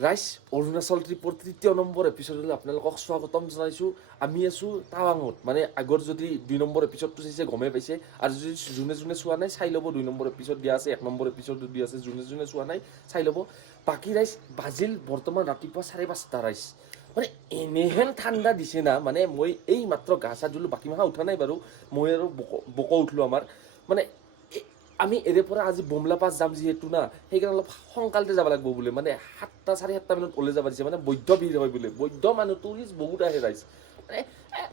ৰাইজ অৰুণাচল ট্ৰিপৰ ৩য় নম্বৰ এপিছডলৈ আপোনালোকক স্বাগতম জনাইছোঁ। আমি আছোঁ টাৱাঙত, মানে আগৰ যদি 2 নম্বৰ এপিছডটো চাইছে গমেই পাইছে, আৰু যদি যোনে যোনে চোৱা নাই চাই ল'ব। 2 নম্বৰ এপিছড দিয়া আছে, 1 নম্বৰ এপিছডো দিয়া আছে, যোনে যোনে চোৱা নাই চাই ল'ব। বাকী ৰাইজ বাজিল বৰ্তমান ৰাতিপুৱা 5:30 ৰাইজ। মানে এনেহেন ঠাণ্ডা দিছে না, মানে মই এই মাত্ৰ গা চা ধুলোঁ, বাকী মাহা উঠা নাই বাৰু, মই আৰু বক উঠলোঁ আমাৰ। মানে আমি এৰে পৰা আজি বুমলা পাছ যাম যিহেতু না, সেইকাৰণে অলপ সোনকালতে যাব লাগিব বোলে, মানে 7টা 7:30 মানত ওলাই যাব দিছে। মানে বৈধ ভিৰ হয় বোলে, বৈধ মানুহ টুৰিষ্ট বহুত আহে ৰাইজ।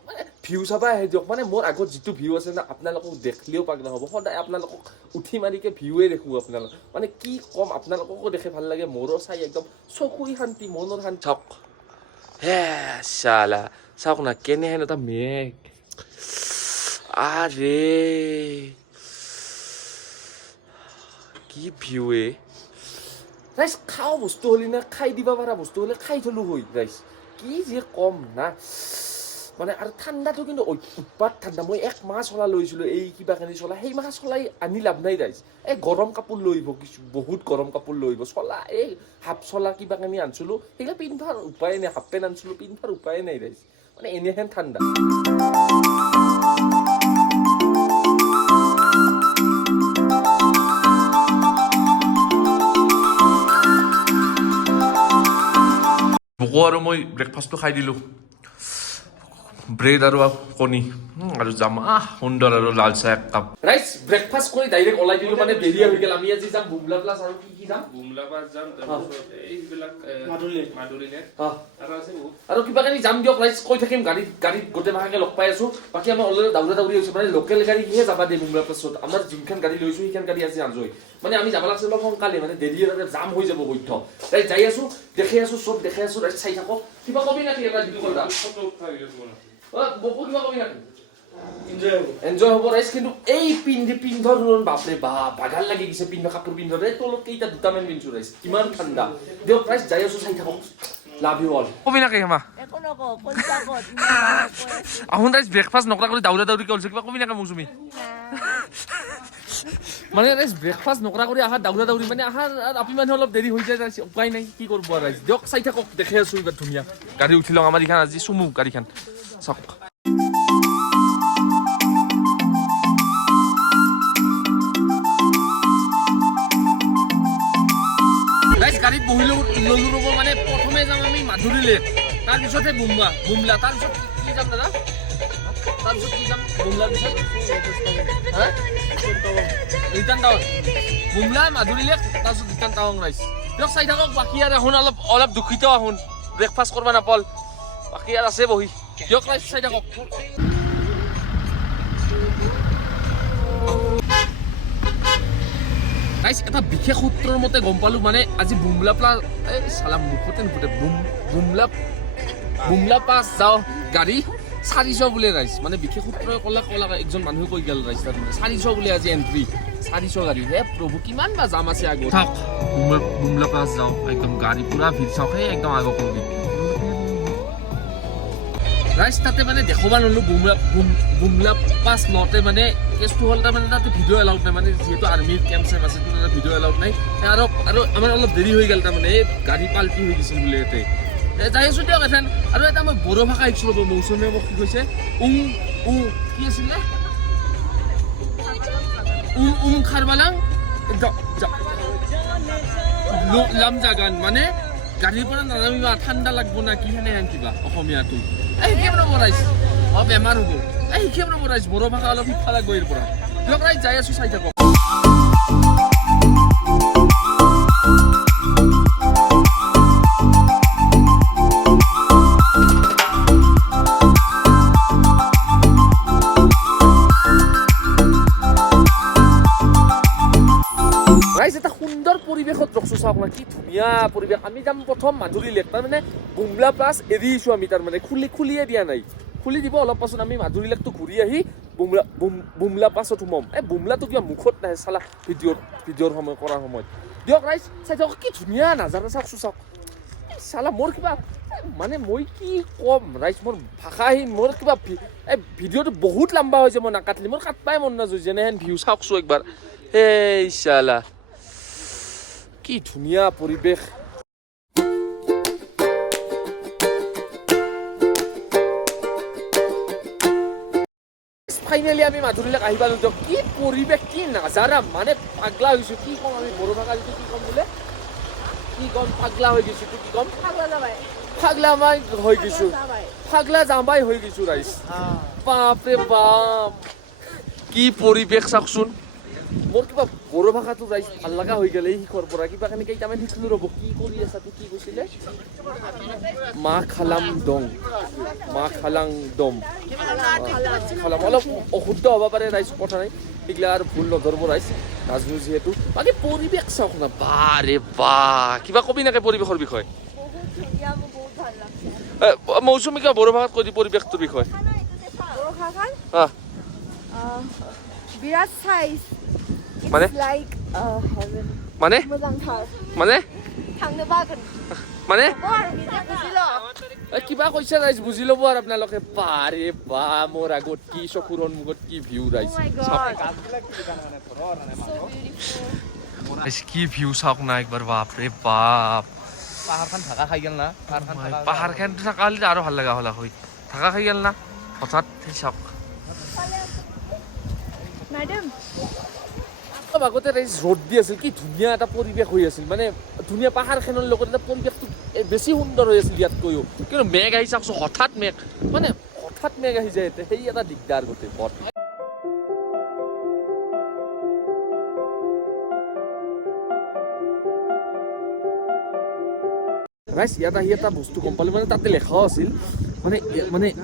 মানে ভিউ চাবা আহে দিয়ক। মানে মোৰ আগত যিটো ভিউ আছে না, আপোনালোকক দেখিলেও পাগলা হ'ব। সদায় আপোনালোকক উঠি মাৰিকে ভিউৱে দেখোঁ আপোনালোক, মানে কি ক'ম, আপোনালোককো দেখে ভাল লাগে, মোৰো চাই একদম চকুই শান্তি, মনৰ শান্তি। চাওক হে চালা, চাওক না কেনেহেন এটা মেঘ, আৰে কি ভিউৱে ৰাইজ। খাওঁ বস্তু হ'লে না, খাই দিব পৰা বস্তু হ'লে খাই থলোঁ হয় ৰাইজ, কি যে কম না। মানে আৰু ঠাণ্ডাটো কিন্তু উৎপাত ঠাণ্ডা। মই 1 মাহ চলা লৈছিলোঁ, এই কিবা কানি চলা, সেই মাহ চলাই আনি লাভ নাই ৰাইজ। এই গৰম কাপোৰ লৈ আহিব, কিছু বহুত গৰম কাপোৰ লৈ আহিব। চলা এই হাফ চলা কিবা কানি আনিছিলোঁ, সেইগিলা পিন্ধাৰ উপায় নাই। হাফ পেণ্ট আনিছিলোঁ, পিন্ধাৰ উপায় নাই ৰাইজ, মানে এনেহেন ঠাণ্ডা। ভোকো আৰু মই ব্ৰেকফাষ্টটো খাই দিলোঁ, ব্ৰেড আৰু কণী আৰু যাম সুন্দৰ আৰু লাল চাহ 1 কাপ। ৰাইজ ব্ৰেকফাষ্ট কৰি ডাইৰেক্ট ওলাই দিলোঁ, মানে দেৰি হৈ গ'ল। আমি আজি যাম বুমলা প্লাছ, আৰু কি যাম, বুমলা প্লাছ যাম, তাৰপিছত এইবিলাক মাধুৰী আৰু কিবা কানি যাম দিয়ক ৰাইজ। কৈ থাকিম গাড়ীত গোটেই মাহাকে লগ পাই আছোঁ। বাকী আমাৰ অলৰেডি দাউৰি হৈছে, মানে লোকেল গাড়ীহে যাবা দিয়ে বুমলা প্লাছত। আমাৰ যোনখন গাড়ী লৈছোঁ সেইখন গাড়ী আজি আজৰি, মানে আমি যাব লাগিছিল অলপ সোনকালে, মানে দেৰি জাম হৈ যাব বৈধ। ৰাইজ যাই আছোঁ, দেখি আছোঁ, চব দেখি আছোঁ ৰাইজ, চাই থাকক। কিবা কবি নাকি এটা যিটো ক'লা এনজয় হ'ব ৰাইজ। কিন্তু এই পিন্ধৰ বাপৰে বাপ বাগাল লাগি গৈছে, কাপোৰ পিন্ধৰ তলত কেইটা 2টামান পিন্ধছো ৰাইজ, কিমান ঠাণ্ডা দিয়ক ৰাইজ। যাই আছোঁ, চাই থাকক। Love you all. কবি নাকি হেমা আহোন ৰাইজ ব্ৰেকফাষ্ট নকৰা কৰি দাউৰি কৰিছে, কিবা কবি নাকি মোক তুমি? মানে ৰাইজ ব্ৰেকফাষ্ট নকৰা কৰি আহা দাউৰি, মানে আহাৰ আপি মানুহ অলপ দেৰি হৈ যায় ৰাইজ, উপায় নাই, কি কৰিব আৰু ৰাইজ। দিয়ক চাই থাকক, দেখি আছোঁ এইবাৰ ধুনীয়া গাড়ী উঠি লওঁ। আমাৰ এইখন আজি চুমু গাড়ীখন চাওক। গাড়ীত বহিলো ললো ৰ'ব, মানে প্ৰথমে যাম আমি মাধুৰী লেক, তাৰপিছতহে বুমলা, তাৰপিছত কি যাম দাদা, তাৰপিছত কি যাম বুমলাৰ পিছত ৰিটাৰ্ণ টাৱাং, বুমলা মাধুৰী লেক, তাৰপিছত ৰিটাৰ্ণ টাৱাং ৰাইজ। দিয়ক চাই থাকক। বাকী আৰু এখন অলপ দুখিত আহোন, ব্ৰেকফাষ্ট কৰিব নাপাল, বাকী আৰু আছে বহি। দিয়ক ৰাইজ চাই থাকক। গাইজ এটা বিশেষ সূত্ৰৰ মতে গম পালোঁ, মানে আজি বুমলা প্লাছ চালা মুখতে নুফুটে, বুমলা পাছ যাওঁ গাড়ী 400 বোলে ৰাইজ। মানে বিশেষ সূত্ৰই ক'লা একজন মানুহে কৈ গ'ল ৰাইজ, তাৰমানে 400 বোলে আজি এণ্ট্ৰি, 400 গাড়ী। হে প্ৰভু, কিমান বা জাম আছে আগত। চাওক বুমলা পাছ যাওঁ, একদম গাড়ী পুৰা ভিৰ, চাওক সেই একদম আগত কৰি ৰাইজ। তাতে মানে দেখাব নোৱাৰিলোঁ বুমলা পাছ লওঁতে, মানে কেছটো হ'ল তাৰমানে তাতে ভিডিঅ' এলাউড নাই, মানে যিহেতু আৰ্মিৰ কেম্প চেম্প আছে, তাতে ভিডিঅ' এলাউড নাই। আৰু আমাৰ অলপ দেৰি হৈ গ'ল, তাৰমানে এই গাড়ী পাল্টি হৈ গৈছিল বোলে ইয়াতে। যাই আছোঁ দিয়ক এথেন। আৰু এটা মই বড়ো ভাষা শিকিছোঁ ৰ'ব, মৌচুমীয়ে মোক কি কৈছে, কি আছিলে খাৰবালাং লামজাগান, মানে গাড়ীৰ পৰা নানামিবা, ঠাণ্ডা লাগব না কি সেনেহেন কিবা অসমীয়াটো। এই শিকিম ৰ'ব ৰাইজ, বেমাৰ হ'ব। এই শিকিম ৰ'ব ৰাইজ, বড়ো ভাষা অলপ শিক্ষা লাগব ইয়াৰ পৰা। দিয়ক ৰাইজ যাই আছোঁ, চাই থাকক। এটা সুন্দৰ পৰিৱেশত ৰখছোঁ, চাওক না কি ধুনীয়া পৰিৱেশ। আমি যাম প্ৰথম মাধুৰী লেক, তাৰমানে বুমলা প্লাছ এৰি দিছোঁ আমি, তাৰমানে খুলিয়ে দিয়া নাই, খুলি দিব অলপ পাছত। আমি মাধুৰী লেকটো ঘূৰি আহি বুমলা পাছত সোমাম। এই বুমলাটো কিবা মুখত নাহে চালা ভিডিঅ'ৰ সময় কৰাৰ সময়ত। দিয়ক ৰাইজ চাই থাকক, কি ধুনীয়া নাজাৰা চাওকচোন, চাওক চালা। মোৰ কিবা মানে মই কি ক'ম ৰাইজ, মোৰ ভাষাহীন, মোৰ কিবা এই ভিডিঅ'টো বহুত লম্বা হৈছে, মই নাকাটিলি, মোৰ কাটবাই মন নাযায়। যেনেহেন ভিউ চাওকচোন একবাৰ, এই চালা কি ধুনীয়া পৰিৱেশ। ফাইনেলি আমি মাধুৰীলৈ আহি পালোঁ দিয়ক কি পৰিৱেশ কি নাজাৰা মানে পাগলা হৈছোঁ কি ক'ম আমি বড়ো ভাষা যিটো কি ক'ম বোলে কি ক'ম পাগলা হৈ গৈছোঁ কি ক'ম পাগলা মাই হৈ গৈছোঁ পাগলা জামাই হৈ গৈছোঁ ৰাইজ বাপৰে বাপ কি পৰিৱেশ চাওকচোন মোৰ কিবা বড়ো ভাষাটো ৰাইজ ভাল লগা হৈ গ'লে শিখৰ পৰা কিবা কাৰণে কেইটামান শিকিলোঁ ৰ'ব কি কৰি আছা কি কৈছিলে মা খালাম দং খালাম অলপ অশুদ্ধ হ'ব পাৰে ৰাইজ কথা নাই এইগিলা আৰু ভুল নধৰিব ৰাইজ নাজানো যিহেতু বাকী পৰিৱেশ চাওক না বাৰে বা কিবা কবি নাকে পৰিৱেশৰ বিষয়ে মৌচুমী কিবা বড়ো ভাষাত কৈ দি পৰিৱেশটোৰ বিষয়ে বিৰাট চাইজ মানে লাইক হেভেন মানে मोजांथार মানে थांनो बागोन মানে बुजिल কিবা কৈছে ৰাইজ বুজি ল'ব আৰু আপোনালোকে বাৰে বা মোৰ আগত কি চকুৰ সন্মুখত কি ভিউ ৰাইজ কি ভিউ চাওক না একবাৰ বাপৰে বাপ পাহাৰখন ঢাকা খাই গেল না পাহাৰখন থকা হ'লে আৰু ভাল লগা হ'ল হয় ঢাকা খাই গেল না হঠাৎ চাওক मैडम আগতে ৰাইজ ৰ'দ দি আছিল কি ধুনীয়া এটা পৰিৱেশ হৈ আছিল মানে ধুনীয়া পাহাৰখনৰ লগত এটা পৰিৱেশটো বেছি সুন্দৰ হৈ আছিল ইয়াতকৈও কিন্তু মেঘ আহি চাওকচোন হঠাৎ মেঘ আহি যায় সেই এটা দিগদাৰ গোটেই বৰ ৰাইজ ইয়াত আহি এটা বস্তু গম পালোঁ মানে তাতে লেখাও আছিল মানে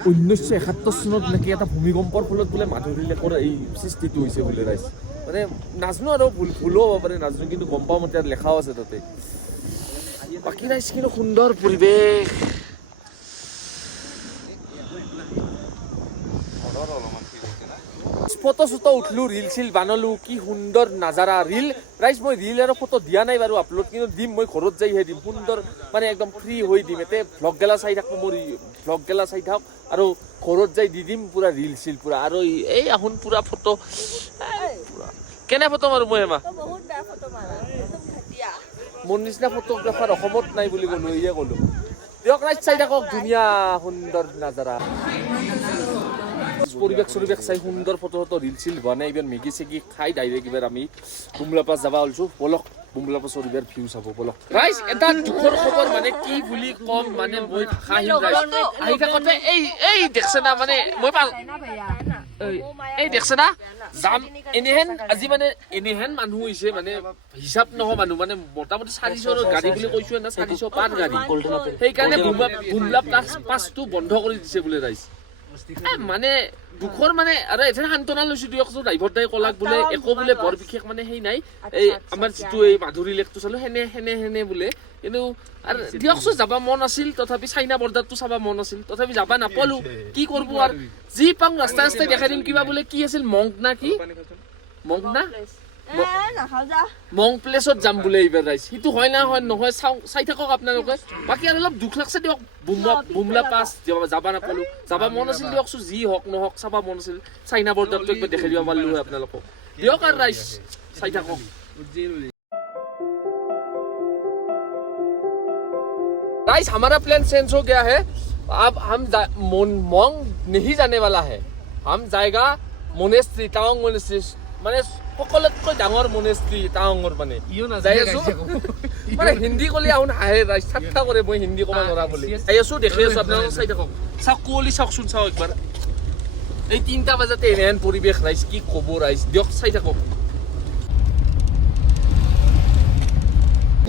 1971 চনত নেকি এটা ভূমিকম্পৰ ফলত বোলে মাধুৰী লেকৰ এই সৃষ্টিটো হৈছে বোলে ৰাইজ মানে নাজানো আৰু ভুলো হ'ব পাৰে নাজানো কিন্তু গম পাওঁ মতে লেখাও আছে তাতে বাকী ৰাইজ কিন্তু সুন্দৰ পৰিৱেশ ফটো চটো উঠলো ৰিল চিল বানালো কি সুন্দৰ নাজাৰা ৰিল ৰাইজ মই ৰিল আৰু ফটো দিয়া নাই বাৰু আপলোড কিন্তু দিম মই ঘৰত যাইহে দিম সুন্দৰ মানে একদম ফ্ৰী হৈ দিম এতে ভ্লগ গেলা চাই থাকোঁ মোৰ ভ্লগ গেলা চাই থাকক আৰু ঘৰত যাই দি দিম পুৰা ৰিল চিল পুৰা আৰু এই আহোন পুৰা ফটো কেনে ফটো মাৰো মই এমাহ বহুত বেয়া ফটো মাৰা একদম ঘটিয়া মোৰ নিচিনা ফটোগ্ৰাফাৰ অসমত নাই বুলি ক'লো এয়ে ক'লো দিয়ক ৰাইজ চাই থাকক ধুনীয়া সুন্দৰ নাজাৰা পৰিৱেশ চাই সুন্দৰ ফটো ৰিল চিল বনাই এইবাৰ মেগি চেগি খাই ডাইৰেক্ট এইবাৰ আমি বুমলা পাছ যাব ওলছো বলক বুমলা পাছৰ এইবাৰ ভিউ চাব বলক ৰাইজ এটা দুখৰ খবৰ মানে কি বুলি কম মানে মই আহি থাকোঁতে এই দেখছে না মানে মই এই দেখছে না যাম এনেহেন আজি মানে এনেহেন মানুহ হৈছে মানে হিচাপ নহয় মানুহ মানে মোটামুটি 400 গাড়ী বুলি কৈছোঁ না 400 পাৰ গাড়ী সেইকাৰণে বুমলা পাছটো বন্ধ কৰি দিছে বোলে ৰাইজ মানে দুখৰ মানে আৰু এঠাই সান্তনা লৈছোঁ দিয়কচোন ড্ৰাইভাৰ দাই ক'লাক বোলে একো বোলে বৰ বিশেষ মানে সেই নাই এই আমাৰ যিটো এই মাধুৰী লেকটো চালোঁ সেনে বোলে কিন্তু আৰু দিয়কচোন যাব মন আছিল তথাপি চাইনা বৰ্ডাৰটো চাব মন আছিল তথাপি যাব নাপালোঁ কি কৰিব আৰু যি পাওঁ ৰাস্তাই দেখাই দিম কিবা বোলে কি আছিল মংক না কি মংক না মং প্লেচত যাম বোলে এইবাৰ ৰাইজ সেইটো হয় না হয় নহয় চাই থাকক আপোনালোকে বাকী আৰু অলপ দুখ লাগছে দিয়ক বুমলা পাছ যাব নাপালোঁ যাব মন আছিল দিয়কচোন যি হওক নহওক চাব মন আছিল চাইনা বৰ্ডাৰটো একবাৰ দেখাই দিব পাৰিলোঁ হয় আপোনালোকক দিয়ক আৰু ৰাইজ চাই থাকক राइस हमारा प्लान चेंज हो गया है अब हम मोंग नहीं जाने वाला है हम जाएगा मोनेस्ट्री टावांग मोनेस्ट्री মানে সকলোতকৈ ডাঙৰ মনেস্ট্ৰী টাৱাঙৰ মানে যাই আছো মানে হিন্দী ক'লে আহুন হাঁহে ৰাইজ ঠাট্টা কৰে মই হিন্দী ক'ব নোৱাৰা বুলি যাই আছো দেখি আছো আপোনালোকে চাই থাকক চাওক কুঁৱলী চাওকচোন চাওক একবাৰ এই 3টা বজাতে এনেহেন পৰিৱেশ ৰাইজ কি ক'ব ৰাইজ দিয়ক চাই থাকক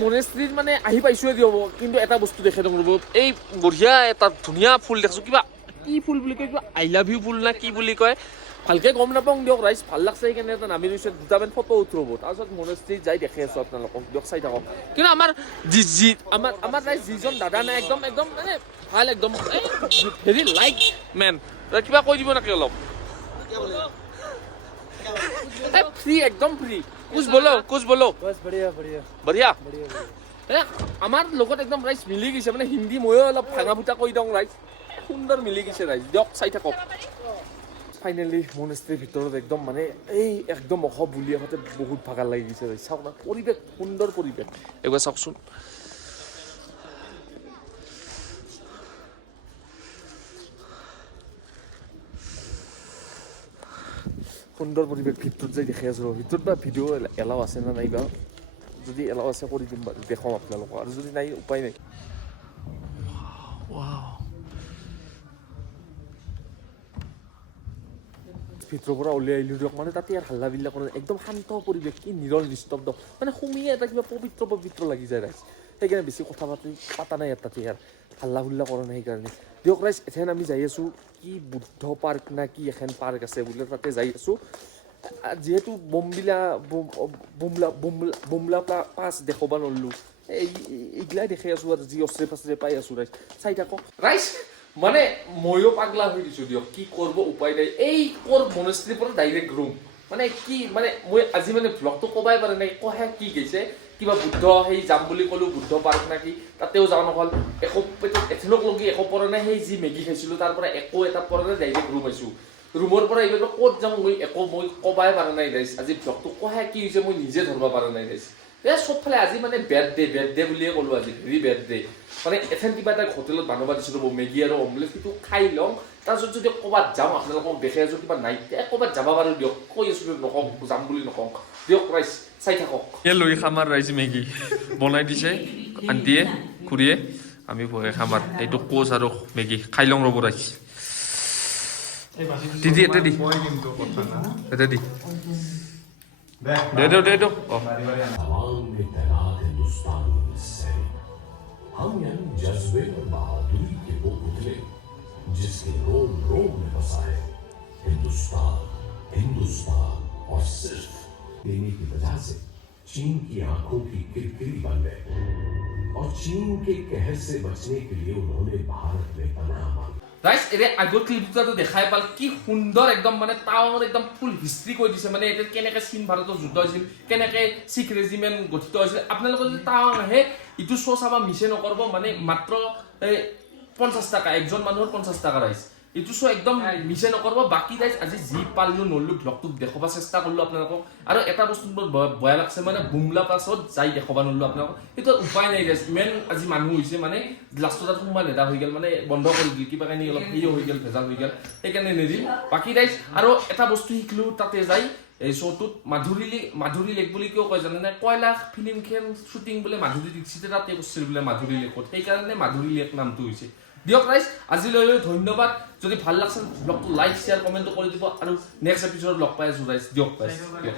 মনেস্ট্ৰীত মানে আহি পাইছোৱে দিয়ক কিন্তু এটা বস্তু দেখাই দিওঁ ৰ'ব এই বঢ়িয়া এটা ধুনীয়া ফুল দেখিছোঁ কিবা কি ফুল বুলি কয় কিবা আই লাভ ইউ ফুল না কি বুলি কয় ভালকে গম নাপাওঁ দিয়ক ৰাইজ ভাল লাগছে সেইকাৰণে এটা নামি লৈছে দুটামান ফটো উঠিব তাৰপিছত মনেস্ট্ৰীত যাই দেখি আছোঁ আপোনালোকক দিয়ক চাই থাকক কিন্তু আমাৰ ৰাইজ যিজন দাদা নাই একদম মানে ভাল একদম ভেৰি লাইক মেন কিবা কৈ দিব নাকি অলপ ফ্ৰী একদম ফ্ৰী कुछ बोलो बस बढ़िया बढ़िया আমাৰ লগত একদম ৰাইজ মিলি গৈছে মানে হিন্দী ময়ো অলপ ভাঙা ফুটা কৈ দিওঁ ৰাইজ সুন্দৰ মিলি গৈছে ৰাইজ দিয়ক চাই থাকক ফাইনেলি মনেস্ট্ৰীৰ ভিতৰত একদম মানে এই একদম অস বুলি আহোঁতে বহুত ভাগৰ লাগি গৈছে ৰাইজ চাওক না পৰিৱেশ সুন্দৰ পৰিৱেশ একবাৰ চাওকচোন সুন্দৰ পৰিৱেশ ভিতৰত যাই দেখি আছোঁ ভিতৰত বা ভিডিঅ' এলাও আছে না নাইবা যদি এলাও আছে কৰি দিম বাৰু দেখাম আপোনালোকক আৰু যদি নাই উপায় নাই ভিতৰৰ পৰা উলিয়াই আহিলোঁ দিয়ক মানে তাতে ইয়াৰ হাল্লা বিল্লা কৰে একদম শান্ত পৰিৱেশ কি নিৰল নিস্তব্ধ মানে সুমিয়ে এটা কিবা পবিত্ৰ লাগি যায় ৰাইজ সেইকাৰণে বেছি কথা পাতা নাই ইয়াত তাতে ইয়াৰ হাল্লা হুল্লা কৰা নাই সেইকাৰণে দিয়ক ৰাইজ এথেন আমি যাই আছোঁ কি বুদ্ধ পাৰ্ক না কি এখন পাৰ্ক আছে বোলে তাতে যাই আছোঁ যিহেতু বুমলা পাছ দেখাব নোৱাৰিলোঁ এইগিলাই দেখি আছোঁ আৰু যি অস্ত্ৰে পাছৰে পাই আছোঁ ৰাইজ চাই থাকক ৰাইজ মানে ময়ো পাগলা হৈ দিছোঁ দিয়ক কি কৰিব উপায় নাই এই ক'ৰ মনেষ্ট্ৰীৰ পৰা ডাইৰেক্ট ৰুম মানে কি মানে মই আজি মানে ভ্লগটো ক'বাই পৰা নাই কহে কি গৈছে কিবা বুদ্ধ সেই যাম বুলি ক'লোঁ বুদ্ধ পাৰ্ক না কি তাতেও যাওঁ নহ'ল একো এথেনক লগি একো পৰা নাই সেই যি মেগী খাইছিলোঁ তাৰ পৰা একো এটা পৰা নাই ডাইৰেক্ট ৰুম আছোঁ ৰুমৰ পৰা এইবাৰ ক'ত যাওঁ মই ক'বাই পৰা নাই ৰাইজ আজি ভ্লগটো কহে কি হৈছে মই নিজে ধৰিব পৰা নাই ৰাইজ চবফালে আজি মানে বেড ডে বুলিয়ে ক'লোঁ আজি ভেৰি বেড ডে মানে এথেন কিবা এটা হোটেলত বনাব দিছিলোঁ মেগী আৰু অমলেট সেইটো খাই ল'ম তাৰপিছত যদি ক'ৰবাত যাওঁ আপোনালোকক দেখে আছোঁ কিবা নাই ক'ৰবাত যাব পাৰোঁ দিয়ক কৈ আছোঁ নকওঁ যাম বুলি নকওঁ দিয়ক ৰাইজ চাই থাকক লৈ খামাৰ ৰাইজ মেগী বনাই দিছে আণ্টিয়ে খুৰীয়ে আমি বহে খামাৰ এইটো কোচ আৰু মেগী খাই লওঁ ৰ'ব ৰাইজ দিদি এটা দি এটা দি দে অঁ तमाम में तैनात हिंदुस्तान से हम यानी जज्बे और बहादुरी के वो पुतले जिसके रोम रोम में बसा है हिंदुस्तान और सिर्फ देने की वजह से चीन की आंखों की किरकिरी बन गए और चीन के कहर से बचने के लिए उन्होंने भारत में पनाह मांगी ৰাইজ এৰে আগৰ ক্লিপটো দেখাই পাল কি সুন্দৰ একদম মানে টাউনৰ একদম ফুল হিষ্ট্ৰী কৈ দিছে মানে এতিয়া কেনেকৈ চীন ভাৰতৰ যুদ্ধ হৈছিল কেনেকৈ শিখ ৰেজিমেণ্ট গঠিত হৈছিল আপোনালোকে যদি টাউন আহে ইটো শ্ব' চাব মিছে নকৰিব মানে মাত্ৰ 50 টকা একজন মানুহৰ 50 টকা ৰাইজ এইটো শ্ব' একদম মিছে নকৰিব বাকী ৰাইজ আজি যি পালোঁ নল্লোঁ ভ্লগটোক দেখাব চেষ্টা কৰিলোঁ আপোনালোকক আৰু এটা বস্তু মোৰ বেয়া লাগছে মানে বুমলা পাছত যাই দেখাব নোৱাৰিলোঁ আপোনালোকক সেইটো উপায় নাই ৰাইজ ইমান আজি মানুহ হৈছে মানে লাষ্টত তাত সোমাই নেদা হৈ গ'ল মানে বন্ধ কৰি দিল কিবা কাৰণে অলপ হেৰিও হৈ গ'ল ভেজাল হৈ গ'ল সেইকাৰণে নেদিল বাকী ৰাইজ আৰু এটা বস্তু শিকিলোঁ তাতে যাই এই শ্ব'টোত মাধুৰী লেক বুলি কিয় কয় জানে কয়লা ফিল্মখন শ্বুটিং বোলে মাধুৰী দীক্ষিতে তাতে কৰিছিল বোলে মাধুৰী লেকত সেইকাৰণে মাধুৰী লেক নামটো হৈছে দিয়ক ৰাইজ আজিলৈ ধন্যবাদ যদি ভাল লাগছে ব্লগটো লাইক শ্বেয়াৰ কমেণ্ট কৰি দিব আৰু নেক্সট এপিছডত লগ পাই আছোঁ ৰাইজ দিয়ক ৰাইজ দিয়ক